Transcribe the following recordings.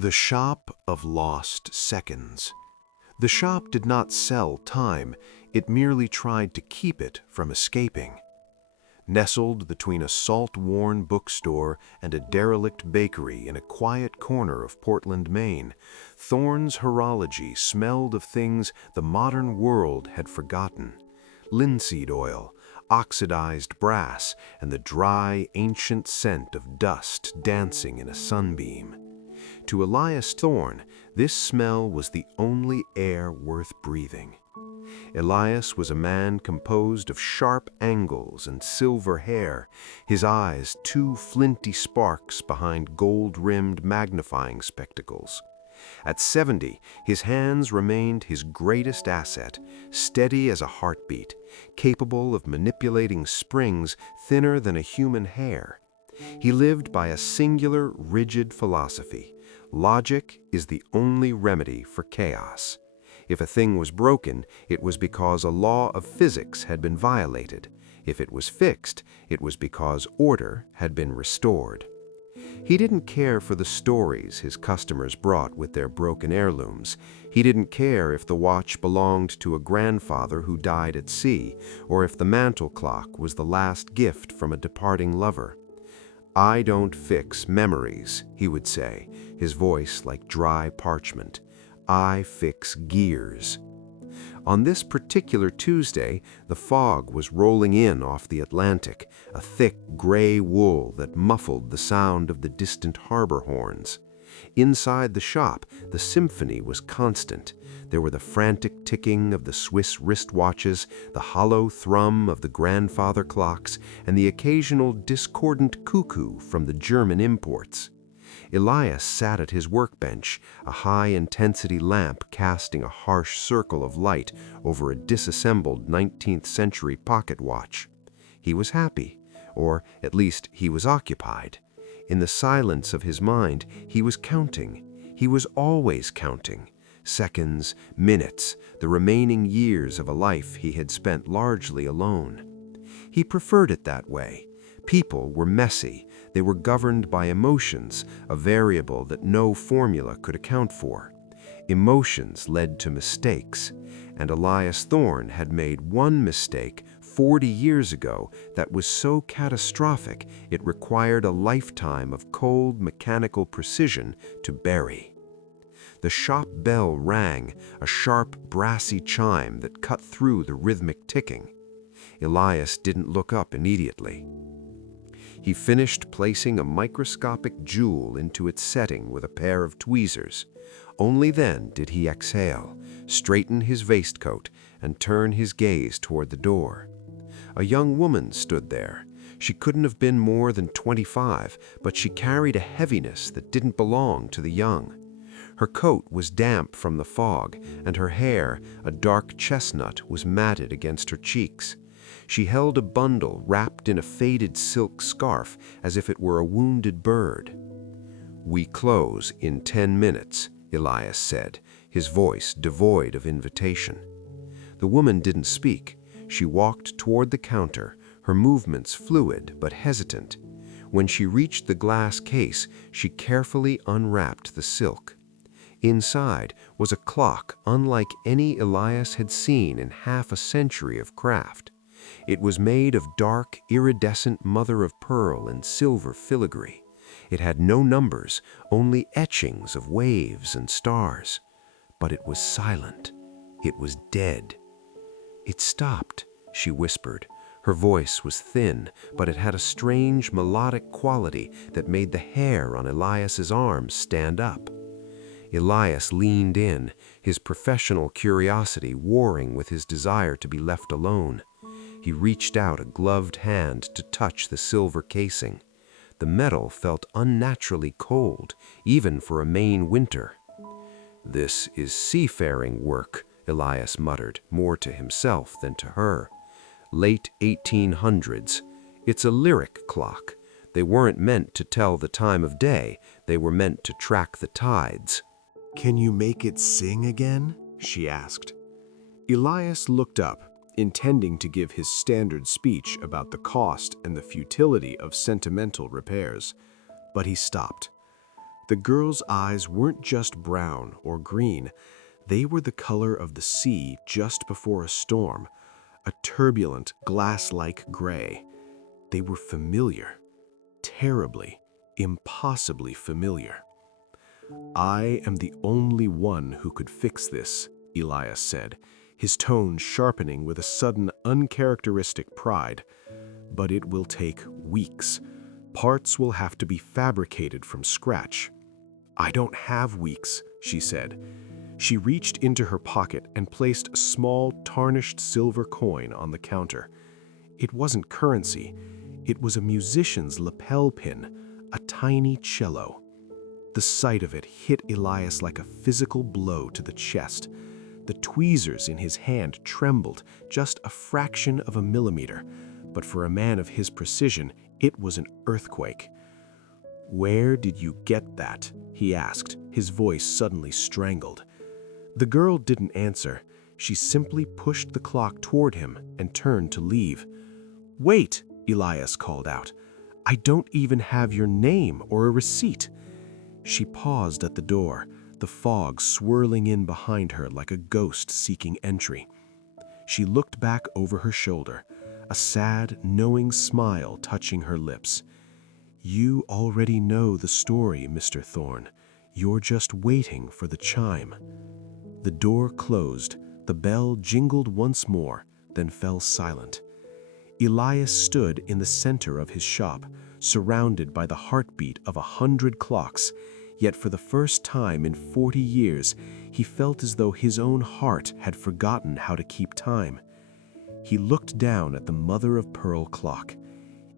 The Shop of Lost Seconds. The shop did not sell time, it merely tried to keep it from escaping. Nestled between a salt-worn bookstore and a derelict bakery in a quiet corner of Portland, Maine, Thorne's horology smelled of things the modern world had forgotten: linseed oil, oxidized brass, and the dry, ancient scent of dust dancing in a sunbeam. To Elias Thorne, this smell was the only air worth breathing. Elias was a man composed of sharp angles and silver hair, his eyes two flinty sparks behind gold-rimmed magnifying spectacles. At 70, his hands remained his greatest asset, steady as a heartbeat, capable of manipulating springs thinner than a human hair. He lived by a singular, rigid philosophy: logic is the only remedy for chaos. If a thing was broken, it was because a law of physics had been violated. If it was fixed, it was because order had been restored. He didn't care for the stories his customers brought with their broken heirlooms. He didn't care if the watch belonged to a grandfather who died at sea, or if the mantel clock was the last gift from a departing lover. "I don't fix memories," he would say, his voice like dry parchment. "I fix gears." On this particular Tuesday, the fog was rolling in off the Atlantic, a thick gray wool that muffled the sound of the distant harbor horns. Inside the shop, the symphony was constant. There were the frantic ticking of the Swiss wristwatches, the hollow thrum of the grandfather clocks, and the occasional discordant cuckoo from the German imports. Elias sat at his workbench, a high-intensity lamp casting a harsh circle of light over a disassembled 19th-century pocket watch. He was happy, or at least he was occupied. In the silence of his mind, he was counting. He was always counting. Seconds, minutes, the remaining years of a life he had spent largely alone. He preferred it that way. People were messy. They were governed by emotions, a variable that no formula could account for. Emotions led to mistakes, and Elias Thorne had made one mistake 40 years ago that was so catastrophic it required a lifetime of cold mechanical precision to bury. The shop bell rang, a sharp, brassy chime that cut through the rhythmic ticking. Elias didn't look up immediately. He finished placing a microscopic jewel into its setting with a pair of tweezers. Only then did he exhale, straighten his waistcoat, and turn his gaze toward the door. A young woman stood there. She couldn't have been more than 25, but she carried a heaviness that didn't belong to the young. Her coat was damp from the fog, and her hair, a dark chestnut, was matted against her cheeks. She held a bundle wrapped in a faded silk scarf as if it were a wounded bird. "We close in 10 minutes, Elias said, his voice devoid of invitation. The woman didn't speak. She walked toward the counter, her movements fluid but hesitant. When she reached the glass case, she carefully unwrapped the silk. Inside was a clock unlike any Elias had seen in half a century of craft. It was made of dark, iridescent mother-of-pearl and silver filigree. It had no numbers, only etchings of waves and stars. But it was silent. It was dead. "It stopped," she whispered. Her voice was thin, but it had a strange melodic quality that made the hair on Elias's arms stand up. Elias leaned in, his professional curiosity warring with his desire to be left alone. He reached out a gloved hand to touch the silver casing. The metal felt unnaturally cold, even for a Maine winter. "This is seafaring work," Elias muttered, more to himself than to her. "Late 1800s. It's a lyric clock. They weren't meant to tell the time of day. They were meant to track the tides." "Can you make it sing again?" she asked. Elias looked up, intending to give his standard speech about the cost and the futility of sentimental repairs, but he stopped. The girl's eyes weren't just brown or green. They were the color of the sea just before a storm, a turbulent, glass-like gray. They were familiar, terribly, impossibly familiar. "I am the only one who could fix this," Elias said, his tone sharpening with a sudden, uncharacteristic pride. "But it will take weeks. Parts will have to be fabricated from scratch." "I don't have weeks," she said. She reached into her pocket and placed a small, tarnished silver coin on the counter. It wasn't currency. It was a musician's lapel pin, a tiny cello. The sight of it hit Elias like a physical blow to the chest. The tweezers in his hand trembled just a fraction of a millimeter, but for a man of his precision, it was an earthquake. "Where did you get that?" he asked, his voice suddenly strangled. The girl didn't answer. She simply pushed the clock toward him and turned to leave. "Wait," Elias called out. "I don't even have your name or a receipt." She paused at the door, the fog swirling in behind her like a ghost seeking entry. She looked back over her shoulder, a sad, knowing smile touching her lips. "You already know the story, Mr. Thorne. You're just waiting for the chime." The door closed, the bell jingled once more, then fell silent. Elias stood in the center of his shop, surrounded by the heartbeat of 100 clocks, yet for the first time in 40 years, he felt as though his own heart had forgotten how to keep time. He looked down at the mother-of-pearl clock.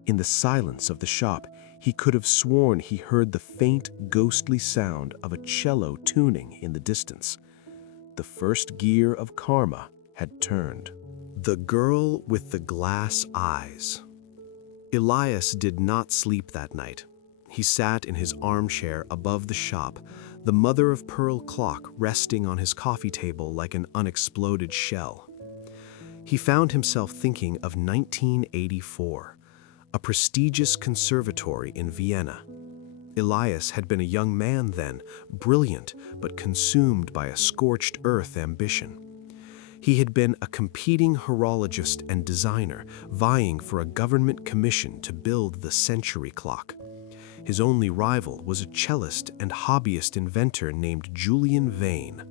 In the silence of the shop, he could have sworn he heard the faint, ghostly sound of a cello tuning in the distance. The first gear of karma had turned. The girl with the glass eyes. Elias did not sleep that night. He sat in his armchair above the shop, the mother-of-pearl clock resting on his coffee table like an unexploded shell. He found himself thinking of 1984, a prestigious conservatory in Vienna. Elias had been a young man then, brilliant but consumed by a scorched earth ambition. He had been a competing horologist and designer, vying for a government commission to build the century clock. His only rival was a cellist and hobbyist inventor named Julian Vane.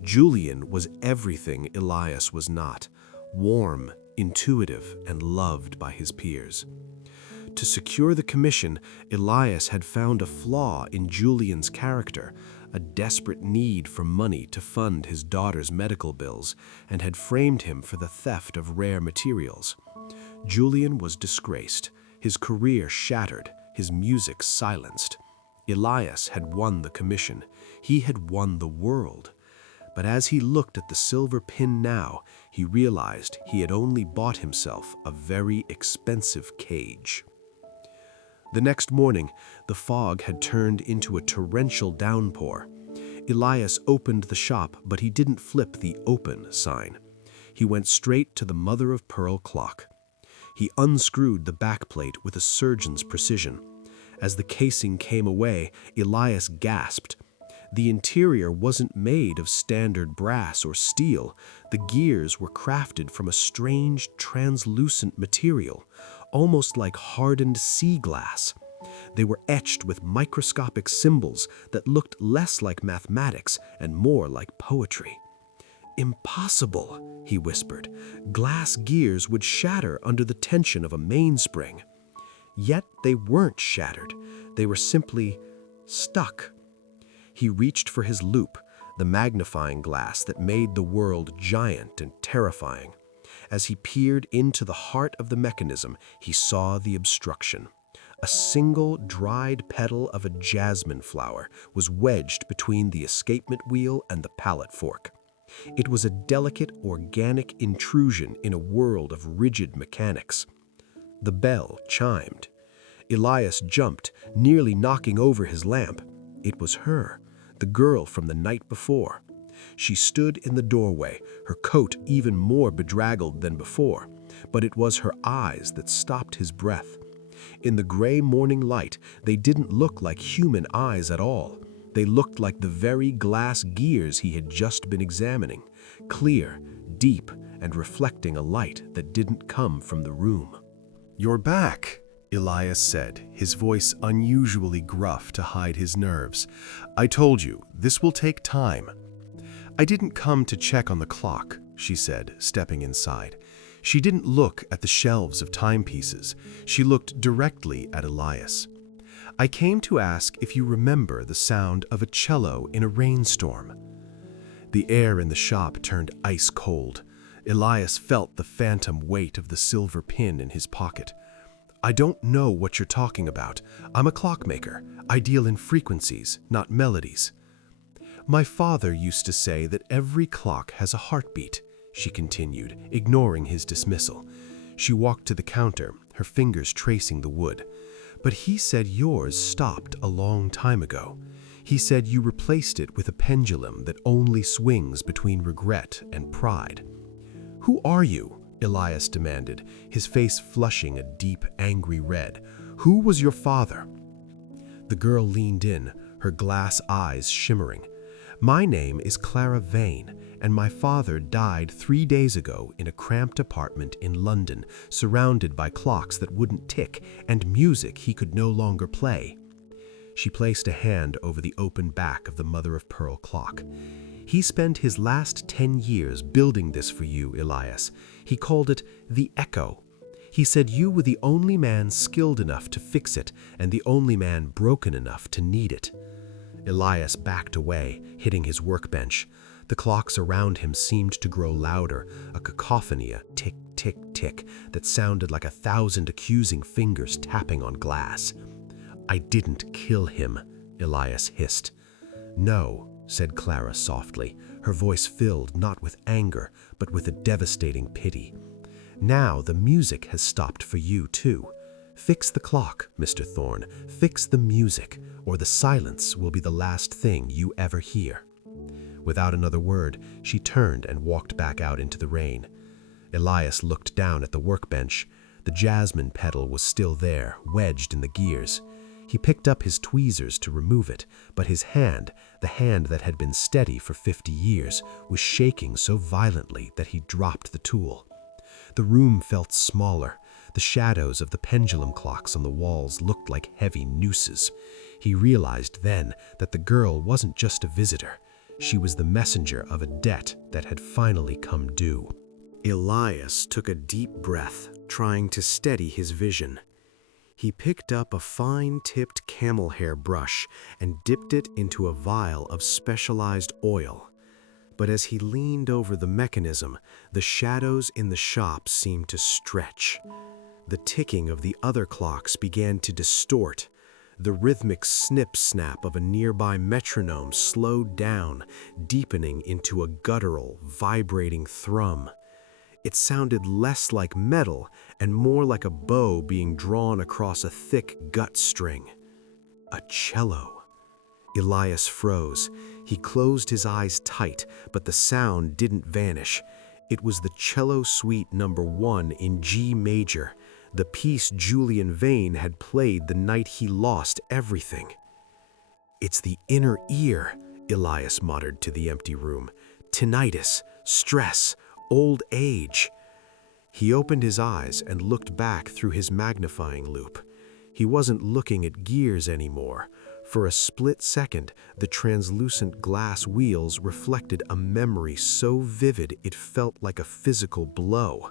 Julian was everything Elias was not: warm, intuitive, and loved by his peers. To secure the commission, Elias had found a flaw in Julian's character, a desperate need for money to fund his daughter's medical bills, and had framed him for the theft of rare materials. Julian was disgraced, his career shattered, his music silenced. Elias had won the commission. He had won the world. But as he looked at the silver pin now, he realized he had only bought himself a very expensive cage. The next morning, the fog had turned into a torrential downpour. Elias opened the shop, but he didn't flip the "open" sign. He went straight to the mother-of-pearl clock. He unscrewed the backplate with a surgeon's precision. As the casing came away, Elias gasped. The interior wasn't made of standard brass or steel. The gears were crafted from a strange, translucent material, almost like hardened sea glass. They were etched with microscopic symbols that looked less like mathematics and more like poetry. "Impossible," he whispered. "Glass gears would shatter under the tension of a mainspring." Yet they weren't shattered. They were simply stuck. He reached for his loupe, the magnifying glass that made the world giant and terrifying. As he peered into the heart of the mechanism, he saw the obstruction. A single dried petal of a jasmine flower was wedged between the escapement wheel and the pallet fork. It was a delicate, organic intrusion in a world of rigid mechanics. The bell chimed. Elias jumped, nearly knocking over his lamp. It was her, the girl from the night before. She stood in the doorway, her coat even more bedraggled than before, but it was her eyes that stopped his breath. In the gray morning light, they didn't look like human eyes at all. They looked like the very glass gears he had just been examining, clear, deep, and reflecting a light that didn't come from the room. "You're back," Elias said, his voice unusually gruff to hide his nerves. "I told you, this will take time." "I didn't come to check on the clock," she said, stepping inside. She didn't look at the shelves of timepieces. She looked directly at Elias. "I came to ask if you remember the sound of a cello in a rainstorm." The air in the shop turned ice cold. Elias felt the phantom weight of the silver pin in his pocket. "I don't know what you're talking about. I'm a clockmaker. I deal in frequencies, not melodies." "My father used to say that every clock has a heartbeat," she continued, ignoring his dismissal. She walked to the counter, her fingers tracing the wood. "But he said yours stopped a long time ago. He said you replaced it with a pendulum that only swings between regret and pride." "Who are you?" Elias demanded, his face flushing a deep, angry red. "Who was your father?" The girl leaned in, her glass eyes shimmering. "My name is Clara Vane, and my father died 3 days ago in a cramped apartment in London, surrounded by clocks that wouldn't tick and music he could no longer play." She placed a hand over the open back of the mother-of-pearl clock. "He spent his last 10 years building this for you, Elias. He called it the Echo. He said you were the only man skilled enough to fix it and the only man broken enough to need it." Elias backed away, hitting his workbench. The clocks around him seemed to grow louder, a cacophony, a tick, tick, tick, that sounded like 1,000 accusing fingers tapping on glass. "I didn't kill him," Elias hissed. "No," said Clara softly, her voice filled not with anger, but with a devastating pity. "Now the music has stopped for you, too. Fix the clock, Mr. Thorne. Fix the music, or the silence will be the last thing you ever hear." Without another word, she turned and walked back out into the rain. Elias looked down at the workbench. The jasmine petal was still there, wedged in the gears. He picked up his tweezers to remove it, but his hand, the hand that had been steady for 50 years, was shaking so violently that he dropped the tool. The room felt smaller. The shadows of the pendulum clocks on the walls looked like heavy nooses. He realized then that the girl wasn't just a visitor. She was the messenger of a debt that had finally come due. Elias took a deep breath, trying to steady his vision. He picked up a fine-tipped camel hair brush and dipped it into a vial of specialized oil. But as he leaned over the mechanism, the shadows in the shop seemed to stretch. The ticking of the other clocks began to distort. The rhythmic snip-snap of a nearby metronome slowed down, deepening into a guttural, vibrating thrum. It sounded less like metal and more like a bow being drawn across a thick gut string. A cello. Elias froze. He closed his eyes tight, but the sound didn't vanish. It was the cello suite number 1 in G major, the piece Julian Vane had played the night he lost everything. "It's the inner ear," Elias muttered to the empty room. "Tinnitus, stress, old age." He opened his eyes and looked back through his magnifying loupe. He wasn't looking at gears anymore. For a split second, the translucent glass wheels reflected a memory so vivid it felt like a physical blow.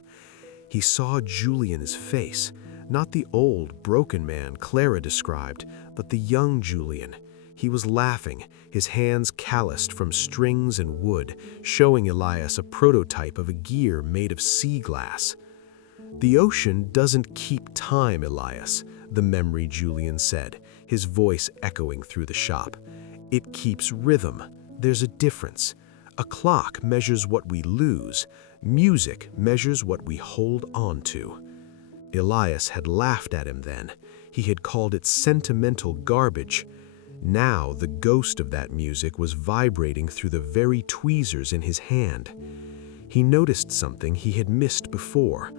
He saw Julian's face, not the old, broken man Clara described, but the young Julian. He was laughing, his hands calloused from strings and wood, showing Elias a prototype of a gear made of sea glass. "The ocean doesn't keep time, Elias," the memory Julian said, his voice echoing through the shop. "It keeps rhythm. There's a difference. A clock measures what we lose. Music measures what we hold on to." Elias had laughed at him then. He had called it sentimental garbage. Now the ghost of that music was vibrating through the very tweezers in his hand. He noticed something he had missed before.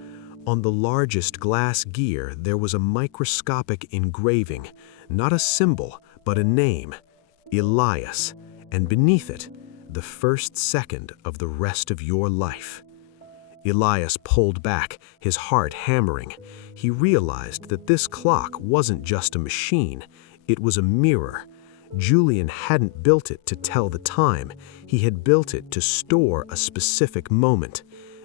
On the largest glass gear, there was a microscopic engraving, not a symbol, but a name, Elias, and beneath it, the first second of the rest of your life. Elias pulled back, his heart hammering. He realized that this clock wasn't just a machine, it was a mirror. Julian hadn't built it to tell the time, he had built it to store a specific moment.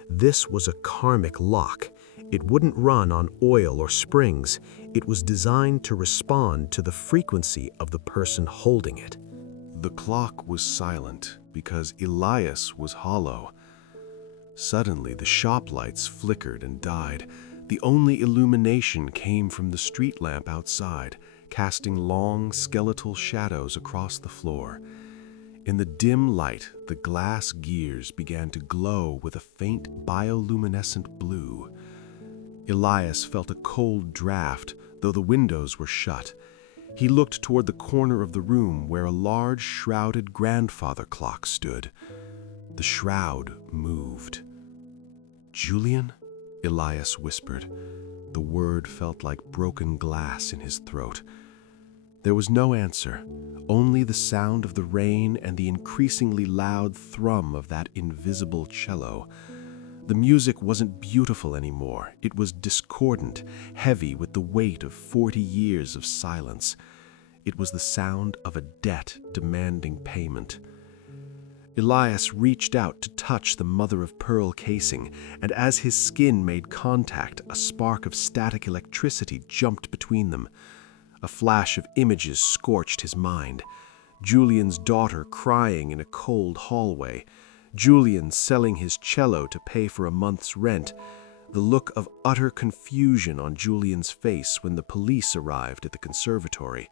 This was a karmic lock. It wouldn't run on oil or springs. It was designed to respond to the frequency of the person holding it. The clock was silent because Elias was hollow. Suddenly, the shop lights flickered and died. The only illumination came from the street lamp outside, casting long, skeletal shadows across the floor. In the dim light, the glass gears began to glow with a faint bioluminescent blue. Elias felt a cold draft, though the windows were shut. He looked toward the corner of the room where a large, shrouded grandfather clock stood. The shroud moved. "Julian?" Elias whispered. The word felt like broken glass in his throat. There was no answer, only the sound of the rain and the increasingly loud thrum of that invisible cello. The music wasn't beautiful anymore. It was discordant, heavy with the weight of 40 years of silence. It was the sound of a debt demanding payment. Elias reached out to touch the mother-of-pearl casing, and as his skin made contact, a spark of static electricity jumped between them. A flash of images scorched his mind. Julian's daughter crying in a cold hallway. Julian selling his cello to pay for a month's rent. The look of utter confusion on Julian's face when the police arrived at the conservatory.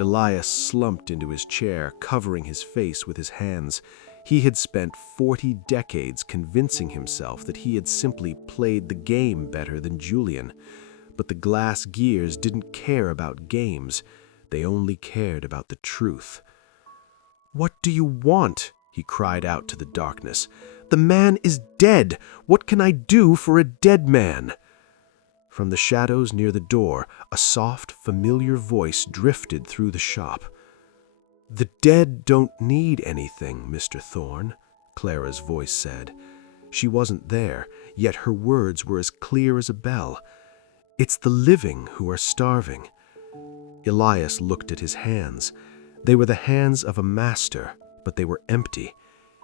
Elias slumped into his chair, covering his face with his hands. He had spent 40 decades convincing himself that he had simply played the game better than Julian. But the glass gears didn't care about games. They only cared about the truth. "What do you want?" he cried out to the darkness. "The man is dead. What can I do for a dead man?" From the shadows near the door, a soft, familiar voice drifted through the shop. "The dead don't need anything, Mr. Thorne," Clara's voice said. She wasn't there, yet her words were as clear as a bell. "It's the living who are starving." Elias looked at his hands. They were the hands of a master, but they were empty.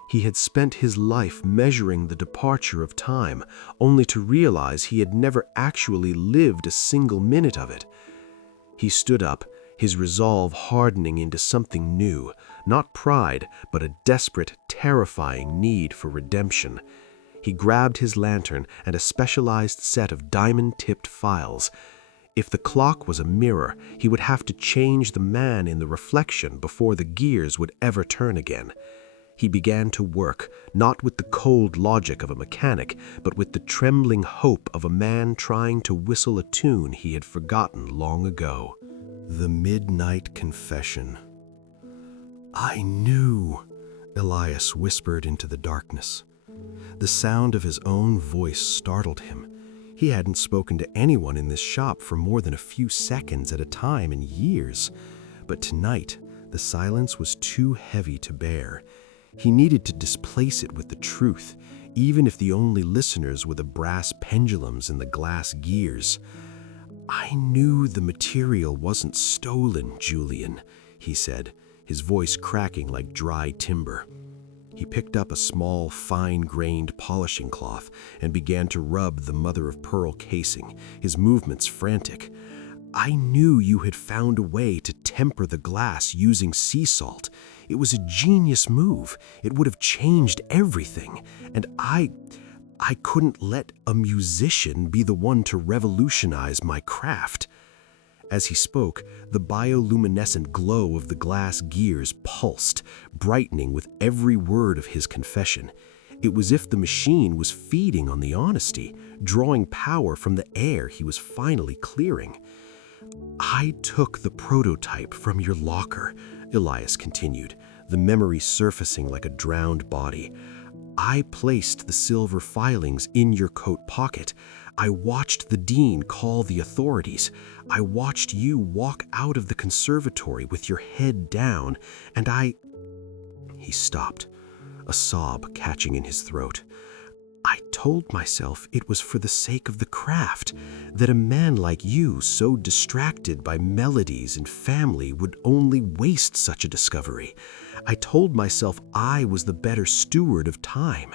He had spent his life measuring the departure of time, only to realize he had never actually lived a single minute of it. He stood up, his resolve hardening into something new, not pride, but a desperate, terrifying need for redemption. He grabbed his lantern and a specialized set of diamond-tipped files. If the clock was a mirror, he would have to change the man in the reflection before the gears would ever turn again. He began to work, not with the cold logic of a mechanic, but with the trembling hope of a man trying to whistle a tune he had forgotten long ago. The Midnight Confession. "I knew," Elias whispered into the darkness. The sound of his own voice startled him. He hadn't spoken to anyone in this shop for more than a few seconds at a time in years. But tonight, the silence was too heavy to bear. He needed to displace it with the truth, even if the only listeners were the brass pendulums and the glass gears. "I knew the material wasn't stolen, Julian," he said, his voice cracking like dry timber. He picked up a small, fine-grained polishing cloth and began to rub the mother-of-pearl casing, his movements frantic. "I knew you had found a way to temper the glass using sea salt. It was a genius move. It would have changed everything. And I couldn't let a musician be the one to revolutionize my craft." As he spoke, the bioluminescent glow of the glass gears pulsed, brightening with every word of his confession. It was as if the machine was feeding on the honesty, drawing power from the air he was finally clearing. "I took the prototype from your locker," Elias continued, the memory surfacing like a drowned body. I placed the silver filings in your coat pocket. I watched the dean call the authorities. I watched you walk out of the conservatory with your head down, and He stopped, a sob catching in his throat. I told myself it was for the sake of the craft, that a man like you, so distracted by melodies and family, would only waste such a discovery. I told myself I was the better steward of time.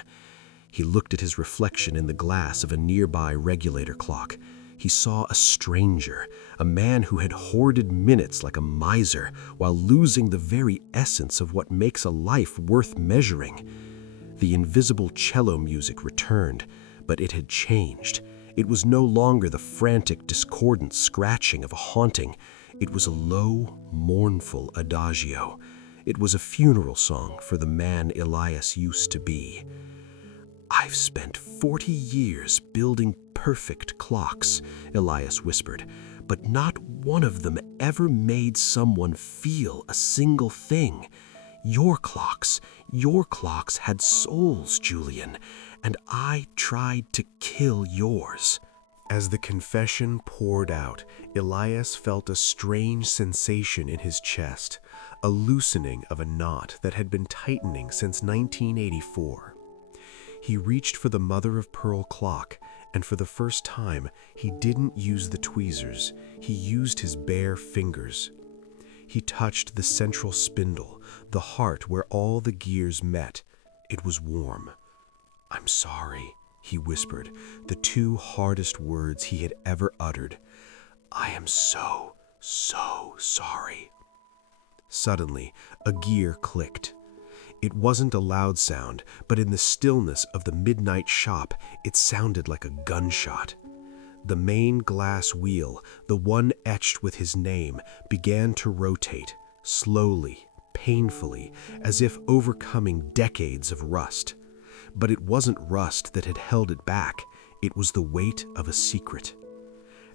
He looked at his reflection in the glass of a nearby regulator clock. He saw a stranger, a man who had hoarded minutes like a miser, while losing the very essence of what makes a life worth measuring. The invisible cello music returned, but it had changed. It was no longer the frantic, discordant scratching of a haunting. It was a low, mournful adagio. It was a funeral song for the man Elias used to be. "I've spent 40 years building perfect clocks," Elias whispered, "but not one of them ever made someone feel a single thing. Your clocks had souls, Julian, and I tried to kill yours." As the confession poured out, Elias felt a strange sensation in his chest, a loosening of a knot that had been tightening since 1984. He reached for the mother-of-pearl clock, and for the first time, he didn't use the tweezers. He used his bare fingers. He touched the central spindle, the heart where all the gears met. It was warm. "I'm sorry," he whispered, the two hardest words he had ever uttered. "I am so sorry." Suddenly, a gear clicked. It wasn't a loud sound, but in the stillness of the midnight shop, it sounded like a gunshot. The main glass wheel, the one etched with his name, began to rotate, slowly, painfully, as if overcoming decades of rust. But it wasn't rust that had held it back, it was the weight of a secret.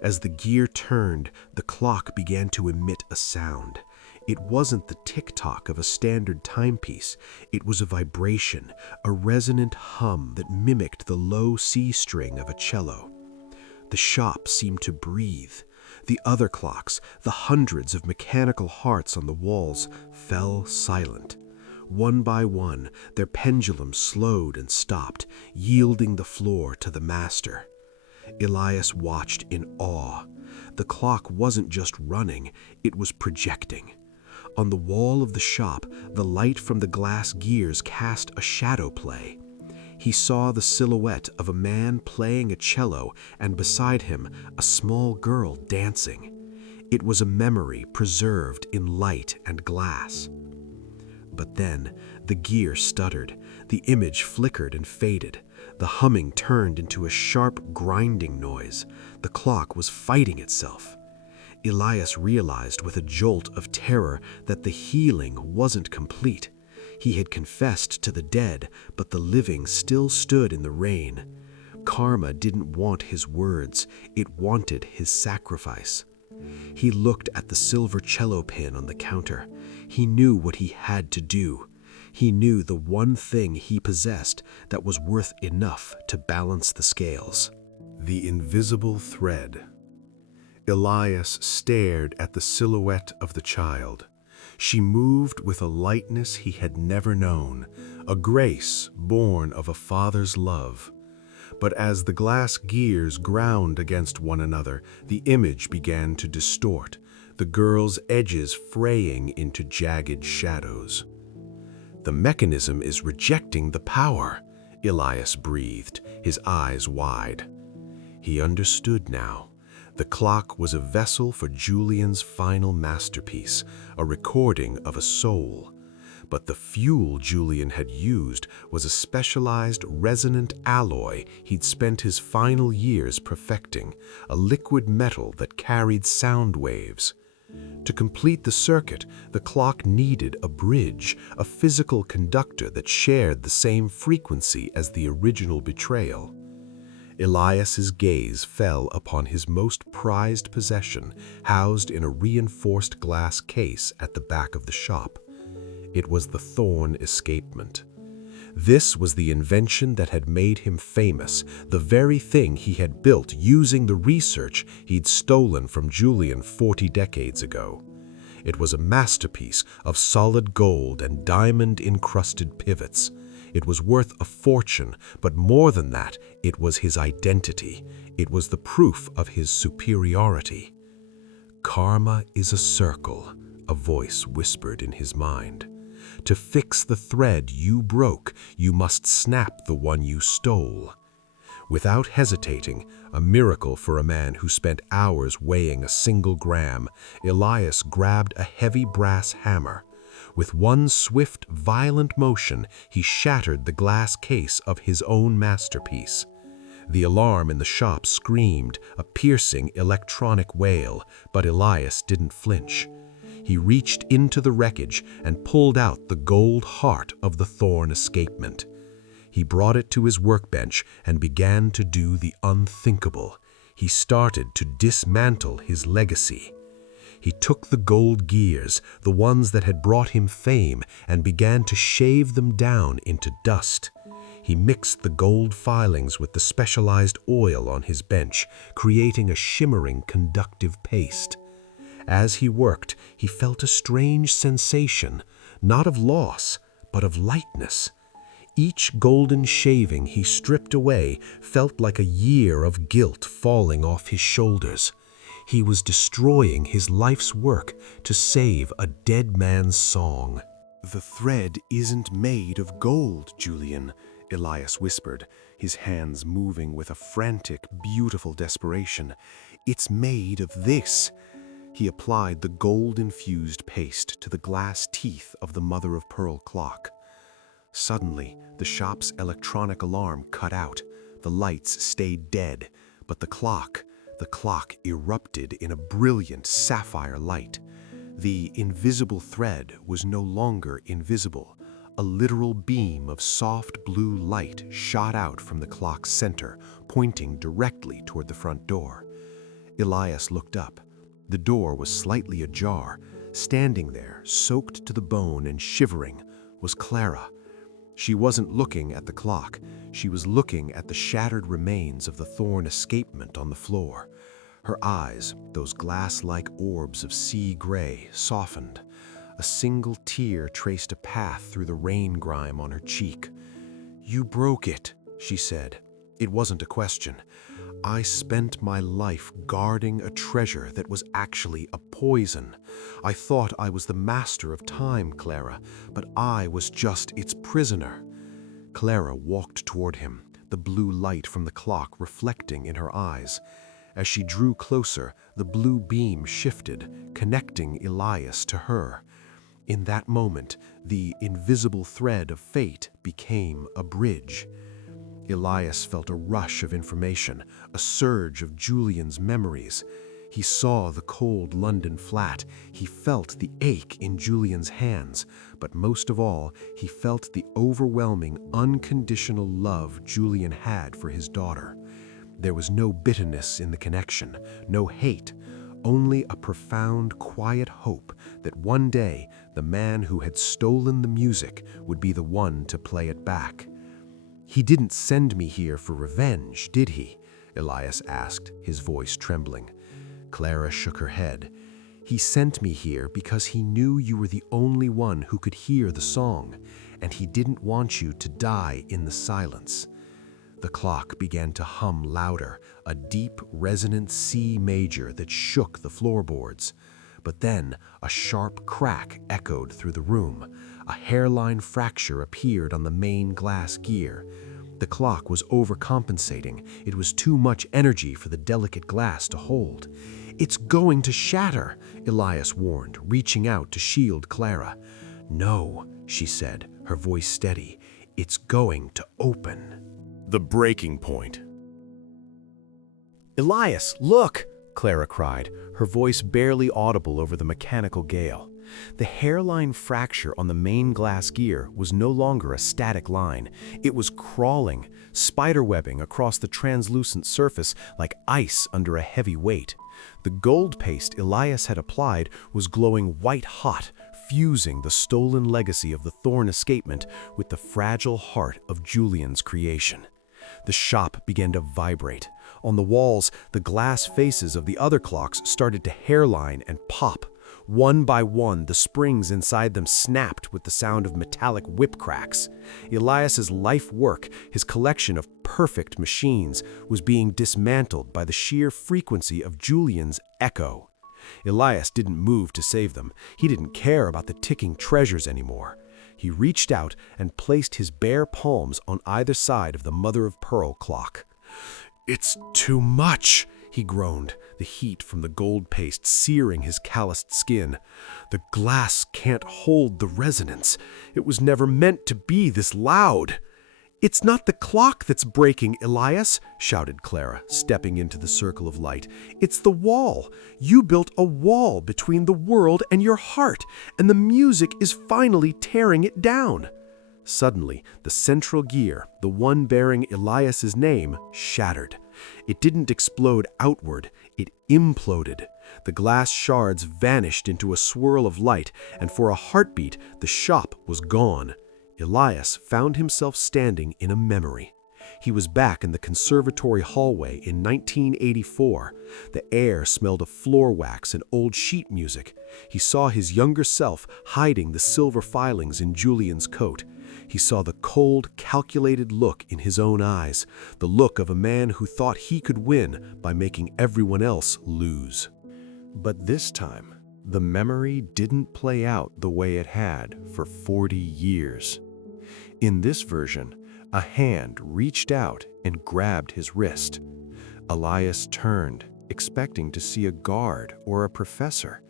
As the gear turned, the clock began to emit a sound. It wasn't the tick-tock of a standard timepiece, it was a vibration, a resonant hum that mimicked the low C string of a cello. The shop seemed to breathe. The other clocks, the hundreds of mechanical hearts on the walls, fell silent. One by one, their pendulums slowed and stopped, yielding the floor to the master. Elias watched in awe. The clock wasn't just running, it was projecting. On the wall of the shop, the light from the glass gears cast a shadow play. He saw the silhouette of a man playing a cello, and beside him, a small girl dancing. It was a memory preserved in light and glass. But then, the gear stuttered, the image flickered and faded. The humming turned into a sharp, grinding noise. The clock was fighting itself. Elias realized with a jolt of terror that the healing wasn't complete. He had confessed to the dead, but the living still stood in the rain. Karma didn't want his words, it wanted his sacrifice. He looked at the silver cello pin on the counter. He knew what he had to do. He knew the one thing he possessed that was worth enough to balance the scales. The invisible thread. Elias stared at the silhouette of the child. She moved with a lightness he had never known, a grace born of a father's love. But as the glass gears ground against one another, the image began to distort, the girl's edges fraying into jagged shadows. "The mechanism is rejecting the power," Elias breathed, his eyes wide. He understood now. The clock was a vessel for Julian's final masterpiece, a recording of a soul. But the fuel Julian had used was a specialized resonant alloy he'd spent his final years perfecting, a liquid metal that carried sound waves. To complete the circuit, the clock needed a bridge, a physical conductor that shared the same frequency as the original betrayal. Elias's gaze fell upon his most prized possession, housed in a reinforced glass case at the back of the shop. It was the thorn escapement. This was the invention that had made him famous, the very thing he had built using the research he'd stolen from Julian 40 decades ago. It was a masterpiece of solid gold and diamond-encrusted pivots. It was worth a fortune, but more than that, it was his identity. It was the proof of his superiority. "Karma is a circle," a voice whispered in his mind. "To fix the thread you broke, you must snap the one you stole." Without hesitating, a miracle for a man who spent hours weighing a single gram, Elias grabbed a heavy brass hammer. With one swift, violent motion, he shattered the glass case of his own masterpiece. The alarm in the shop screamed, a piercing electronic wail, but Elias didn't flinch. He reached into the wreckage and pulled out the gold heart of the thorn escapement. He brought it to his workbench and began to do the unthinkable. He started to dismantle his legacy. He took the gold gears, the ones that had brought him fame, and began to shave them down into dust. He mixed the gold filings with the specialized oil on his bench, creating a shimmering conductive paste. As he worked, he felt a strange sensation, not of loss, but of lightness. Each golden shaving he stripped away felt like a year of guilt falling off his shoulders. He was destroying his life's work to save a dead man's song. "The thread isn't made of gold, Julian," Elias whispered, his hands moving with a frantic, beautiful desperation. "It's made of this." He applied the gold-infused paste to the glass teeth of the mother-of-pearl clock. Suddenly, the shop's electronic alarm cut out. The lights stayed dead, but the clock erupted in a brilliant sapphire light. The invisible thread was no longer invisible. A literal beam of soft blue light shot out from the clock's center, pointing directly toward the front door. Elias looked up. The door was slightly ajar. Standing there, soaked to the bone and shivering, was Clara. She wasn't looking at the clock. She was looking at the shattered remains of the thorn escapement on the floor. Her eyes, those glass-like orbs of sea gray, softened. A single tear traced a path through the rain grime on her cheek. "You broke it," she said. It wasn't a question. "I spent my life guarding a treasure that was actually a poison. I thought I was the master of time, Clara, but I was just its prisoner." Clara walked toward him, the blue light from the clock reflecting in her eyes. As she drew closer, the blue beam shifted, connecting Elias to her. In that moment, the invisible thread of fate became a bridge. Elias felt a rush of information, a surge of Julian's memories. He saw the cold London flat. He felt the ache in Julian's hands. But most of all, he felt the overwhelming, unconditional love Julian had for his daughter. There was no bitterness in the connection, no hate, only a profound, quiet hope that one day the man who had stolen the music would be the one to play it back. "He didn't send me here for revenge, did he?" Elias asked, his voice trembling. Clara shook her head. "He sent me here because he knew you were the only one who could hear the song, and he didn't want you to die in the silence." The clock began to hum louder, a deep, resonant C major that shook the floorboards. But then a sharp crack echoed through the room. A hairline fracture appeared on the main glass gear. The clock was overcompensating. It was too much energy for the delicate glass to hold. "It's going to shatter," Elias warned, reaching out to shield Clara. "No," she said, her voice steady. "It's going to open." The breaking point. "Elias, look!" Clara cried, her voice barely audible over the mechanical gale. The hairline fracture on the main glass gear was no longer a static line. It was crawling, spiderwebbing across the translucent surface like ice under a heavy weight. The gold paste Elias had applied was glowing white-hot, fusing the stolen legacy of the Thorn escapement with the fragile heart of Julian's creation. The shop began to vibrate. On the walls, the glass faces of the other clocks started to hairline and pop. One by one, the springs inside them snapped with the sound of metallic whip cracks. Elias's life work, his collection of perfect machines, was being dismantled by the sheer frequency of Julian's echo. Elias didn't move to save them. He didn't care about the ticking treasures anymore. He reached out and placed his bare palms on either side of the mother-of-pearl clock. "It's too much," he groaned, the heat from the gold paste searing his calloused skin. "The glass can't hold the resonance. It was never meant to be this loud." "It's not the clock that's breaking, Elias," shouted Clara, stepping into the circle of light. "It's the wall. You built a wall between the world and your heart, and the music is finally tearing it down." Suddenly, the central gear, the one bearing Elias's name, shattered. It didn't explode outward, it imploded. The glass shards vanished into a swirl of light, and for a heartbeat, the shop was gone. Elias found himself standing in a memory. He was back in the conservatory hallway in 1984. The air smelled of floor wax and old sheet music. He saw his younger self hiding the silver filings in Julian's coat. He saw the cold, calculated look in his own eyes, the look of a man who thought he could win by making everyone else lose. But this time, the memory didn't play out the way it had for 40 years. In this version, a hand reached out and grabbed his wrist. Elias turned, expecting to see a guard or a professor.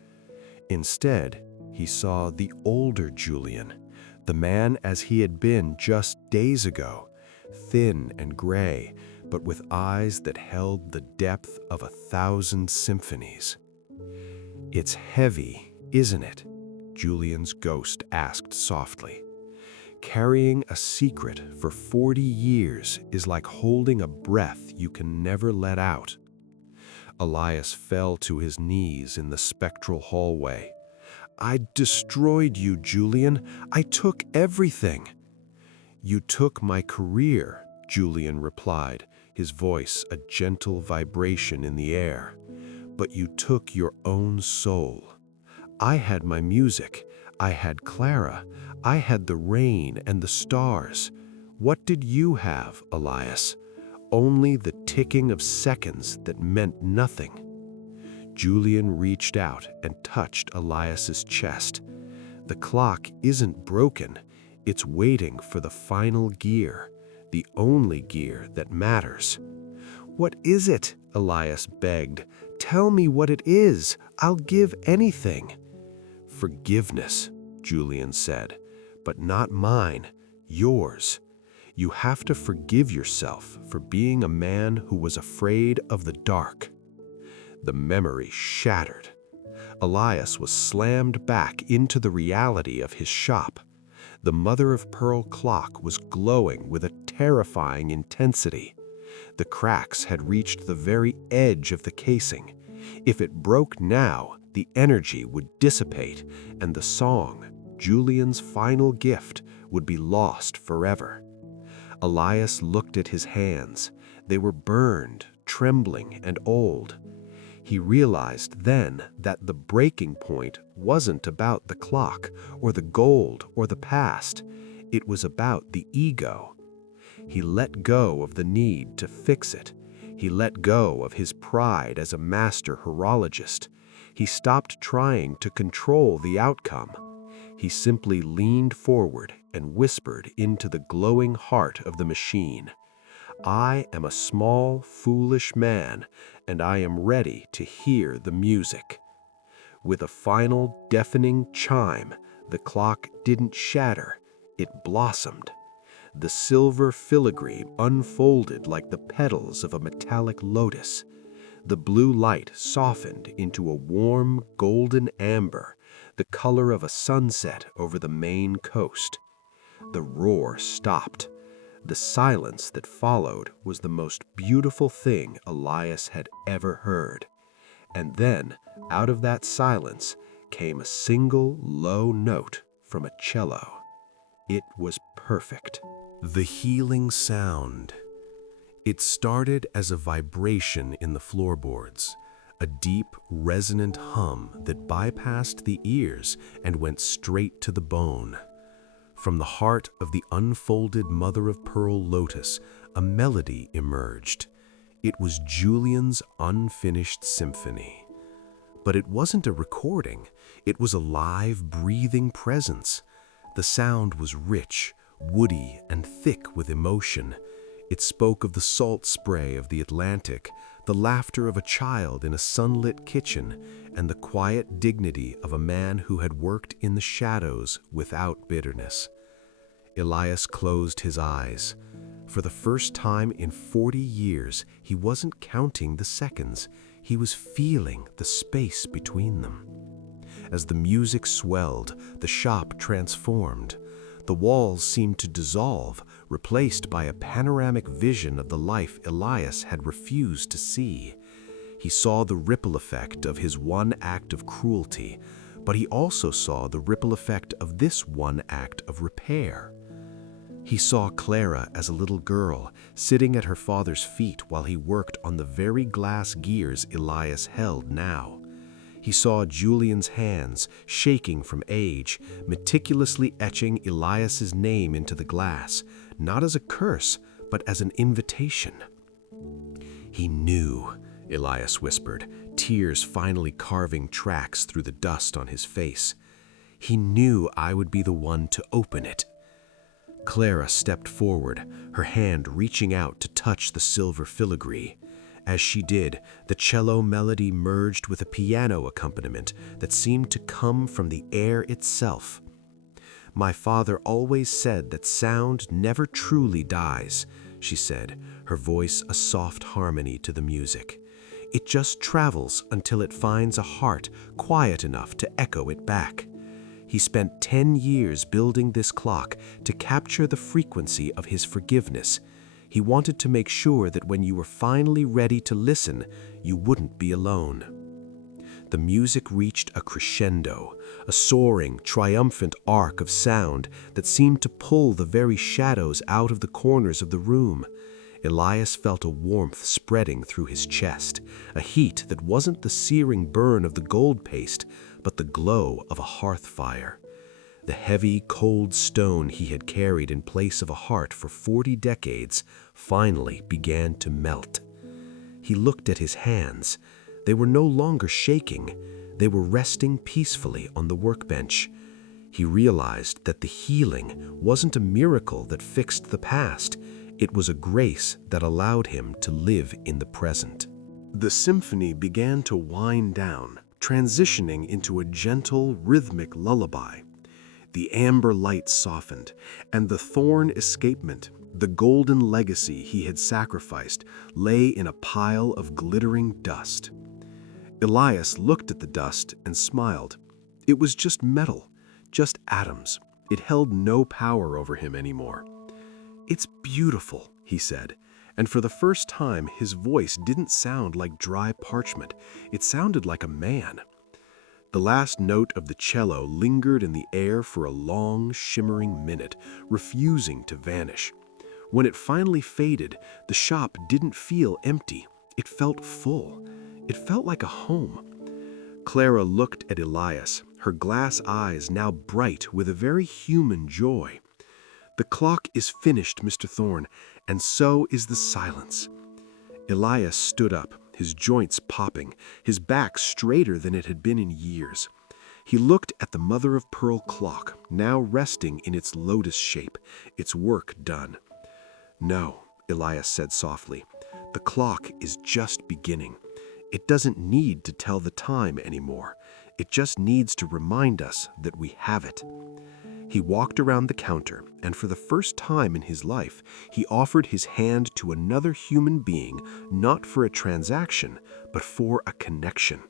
Instead, he saw the older Julian, the man as he had been just days ago, thin and gray, but with eyes that held the depth of 1,000 symphonies. "It's heavy, isn't it?" Julian's ghost asked softly. "Carrying a secret for 40 years is like holding a breath you can never let out." Elias fell to his knees in the spectral hallway. "I destroyed you, Julian. I took everything." "You took my career," Julian replied, his voice a gentle vibration in the air. "But you took your own soul. I had my music. I had Clara. I had the rain and the stars. What did you have, Elias? Only the ticking of seconds that meant nothing." Julian reached out and touched Elias's chest. "The clock isn't broken. It's waiting for the final gear, the only gear that matters." "What is it?" Elias begged. "Tell me what it is. I'll give anything." "Forgiveness," Julian said, "but not mine, yours. You have to forgive yourself for being a man who was afraid of the dark." The memory shattered. Elias was slammed back into the reality of his shop. The mother-of-pearl clock was glowing with a terrifying intensity. The cracks had reached the very edge of the casing. If it broke now, the energy would dissipate, and the song, Julian's final gift, would be lost forever. Elias looked at his hands. They were burned, trembling, and old. He realized then that the breaking point wasn't about the clock, or the gold, or the past. It was about the ego. He let go of the need to fix it. He let go of his pride as a master horologist. He stopped trying to control the outcome. He simply leaned forward and whispered into the glowing heart of the machine, "I am a small, foolish man, and I am ready to hear the music." With a final, deafening chime, the clock didn't shatter, it blossomed. The silver filigree unfolded like the petals of a metallic lotus. The blue light softened into a warm, golden amber, the color of a sunset over the Maine coast. The roar stopped. The silence that followed was the most beautiful thing Elias had ever heard. And then, out of that silence, came a single low note from a cello. It was perfect. The healing sound. It started as a vibration in the floorboards, a deep, resonant hum that bypassed the ears and went straight to the bone. From the heart of the unfolded mother-of-pearl lotus, a melody emerged. It was Julian's unfinished symphony. But it wasn't a recording. It was a live, breathing presence. The sound was rich, woody, and thick with emotion. It spoke of the salt spray of the Atlantic, the laughter of a child in a sunlit kitchen, and the quiet dignity of a man who had worked in the shadows without bitterness. Elias closed his eyes. For the first time in 40 years, he wasn't counting the seconds. He was feeling the space between them. As the music swelled, the shop transformed. The walls seemed to dissolve, replaced by a panoramic vision of the life Elias had refused to see. He saw the ripple effect of his one act of cruelty, but he also saw the ripple effect of this one act of repair. He saw Clara as a little girl, sitting at her father's feet while he worked on the very glass gears Elias held now. He saw Julian's hands, shaking from age, meticulously etching Elias's name into the glass, not as a curse, but as an invitation. He knew, Elias whispered, tears finally carving tracks through the dust on his face. He knew I would be the one to open it. Clara stepped forward, her hand reaching out to touch the silver filigree. As she did, the cello melody merged with a piano accompaniment that seemed to come from the air itself. "My father always said that sound never truly dies," she said, her voice a soft harmony to the music. "It just travels until it finds a heart quiet enough to echo it back." He spent 10 years building this clock to capture the frequency of his forgiveness. He wanted to make sure that when you were finally ready to listen, you wouldn't be alone. The music reached a crescendo, a soaring, triumphant arc of sound that seemed to pull the very shadows out of the corners of the room. Elias felt a warmth spreading through his chest, a heat that wasn't the searing burn of the gold paste, but the glow of a hearth fire. The heavy, cold stone he had carried in place of a heart for 40 decades finally began to melt. He looked at his hands. They were no longer shaking. They were resting peacefully on the workbench. He realized that the healing wasn't a miracle that fixed the past. It was a grace that allowed him to live in the present. The symphony began to wind down, transitioning into a gentle, rhythmic lullaby. The amber light softened, and the thorn escapement, the golden legacy he had sacrificed, lay in a pile of glittering dust. Elias looked at the dust and smiled. It was just metal, just atoms. It held no power over him anymore. "It's beautiful," he said, and for the first time his voice didn't sound like dry parchment. It sounded like a man. The last note of the cello lingered in the air for a long, shimmering minute, refusing to vanish. When it finally faded, the shop didn't feel empty. It felt full. It felt like a home. Clara looked at Elias, her glass eyes now bright with a very human joy. "The clock is finished, Mr. Thorne, and so is the silence." Elias stood up, his joints popping, his back straighter than it had been in years. He looked at the mother-of-pearl clock, now resting in its lotus shape, its work done. "No," Elias said softly, "the clock is just beginning. It doesn't need to tell the time anymore. It just needs to remind us that we have it." He walked around the counter, and for the first time in his life, he offered his hand to another human being, not for a transaction, but for a connection.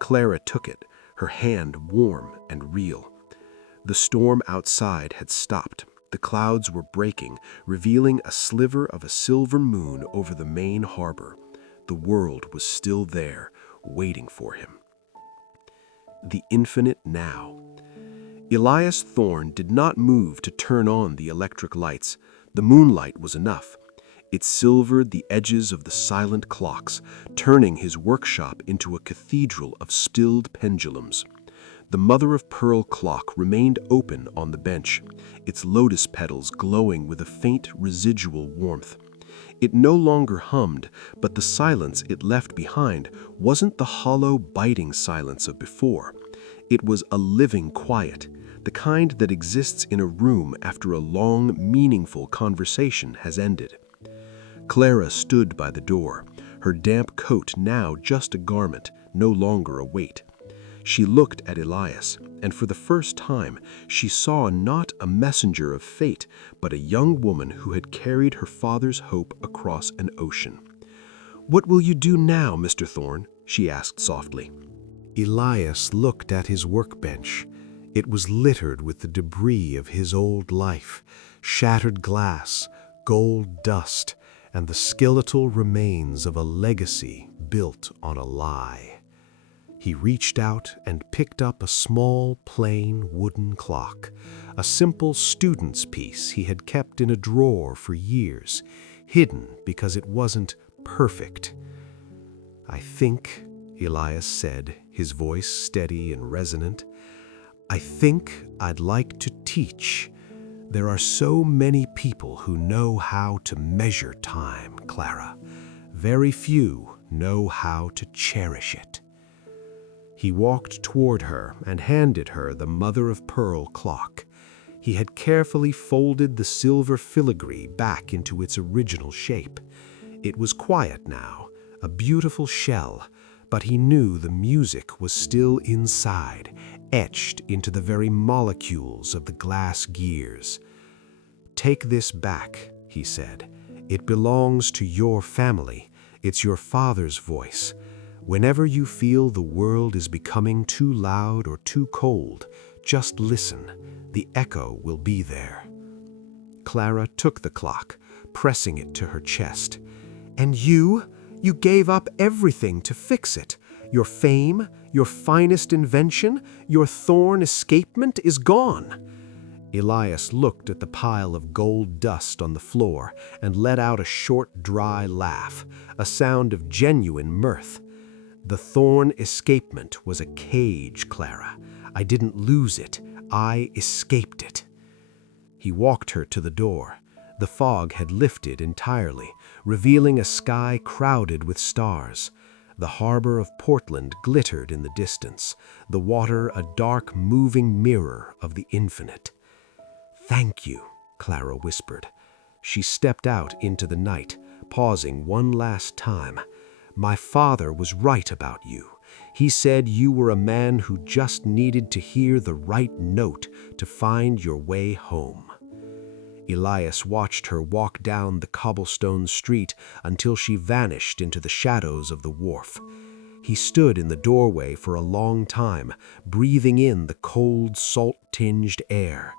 Clara took it, her hand warm and real. The storm outside had stopped. The clouds were breaking, revealing a sliver of a silver moon over the main harbor. The world was still there, waiting for him. the infinite now. Elias Thorne did not move to turn on the electric lights. The moonlight was enough. It silvered the edges of the silent clocks, turning his workshop into a cathedral of stilled pendulums. The mother-of-pearl clock remained open on the bench, its lotus petals glowing with a faint residual warmth. It no longer hummed, but the silence it left behind wasn't the hollow, biting silence of before. It was a living quiet, the kind that exists in a room after a long, meaningful conversation has ended. Clara stood by the door, her damp coat now just a garment, no longer a weight. She looked at Elias, and for the first time she saw not a messenger of fate, but a young woman who had carried her father's hope across an ocean. "What will you do now, Mr. Thorne?" she asked softly. Elias looked at his workbench. It was littered with the debris of his old life, shattered glass, gold dust, and the skeletal remains of a legacy built on a lie. He reached out and picked up a small, plain wooden clock, a simple student's piece he had kept in a drawer for years, hidden because it wasn't perfect. "I think," Elias said, his voice steady and resonant, "I think I'd like to teach. There are so many people who know how to measure time, Clara. Very few know how to cherish it." He walked toward her and handed her the mother-of-pearl clock. He had carefully folded the silver filigree back into its original shape. It was quiet now, a beautiful shell, but he knew the music was still inside, etched into the very molecules of the glass gears. "Take this back," he said. "It belongs to your family. It's your father's voice. Whenever you feel the world is becoming too loud or too cold, just listen. The echo will be there." Clara took the clock, pressing it to her chest. "And you gave up everything to fix it. Your fame, your finest invention, your Thorne escapement is gone." Elias looked at the pile of gold dust on the floor and let out a short, dry laugh, a sound of genuine mirth. "The Thorne escapement was a cage, Clara. I didn't lose it. I escaped it." He walked her to the door. The fog had lifted entirely, revealing a sky crowded with stars. The harbor of Portland glittered in the distance, the water a dark, moving mirror of the infinite. "Thank you," Clara whispered. She stepped out into the night, pausing one last time. "My father was right about you. He said you were a man who just needed to hear the right note to find your way home." Elias watched her walk down the cobblestone street until she vanished into the shadows of the wharf. He stood in the doorway for a long time, breathing in the cold, salt-tinged air.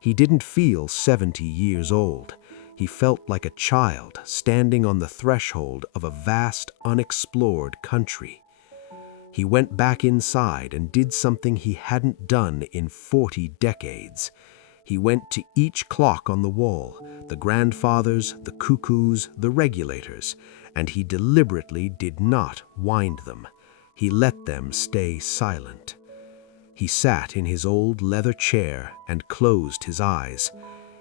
He didn't feel 70 years old. He felt like a child standing on the threshold of a vast, unexplored country. He went back inside and did something he hadn't done in 40 decades. He went to each clock on the wall, the grandfathers, the cuckoos, the regulators, and he deliberately did not wind them. He let them stay silent. He sat in his old leather chair and closed his eyes.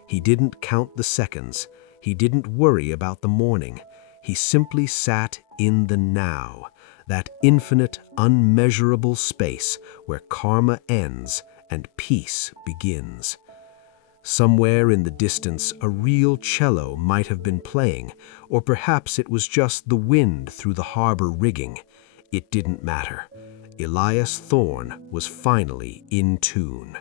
He didn't count the seconds. He didn't worry about the morning. He simply sat in the now, that infinite, unmeasurable space where karma ends and peace begins. Somewhere in the distance, a real cello might have been playing, or perhaps it was just the wind through the harbor rigging. It didn't matter. Elias Thorne was finally in tune.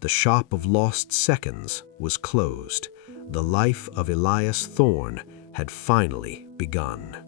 The shop of lost seconds was closed. The life of Elias Thorne had finally begun.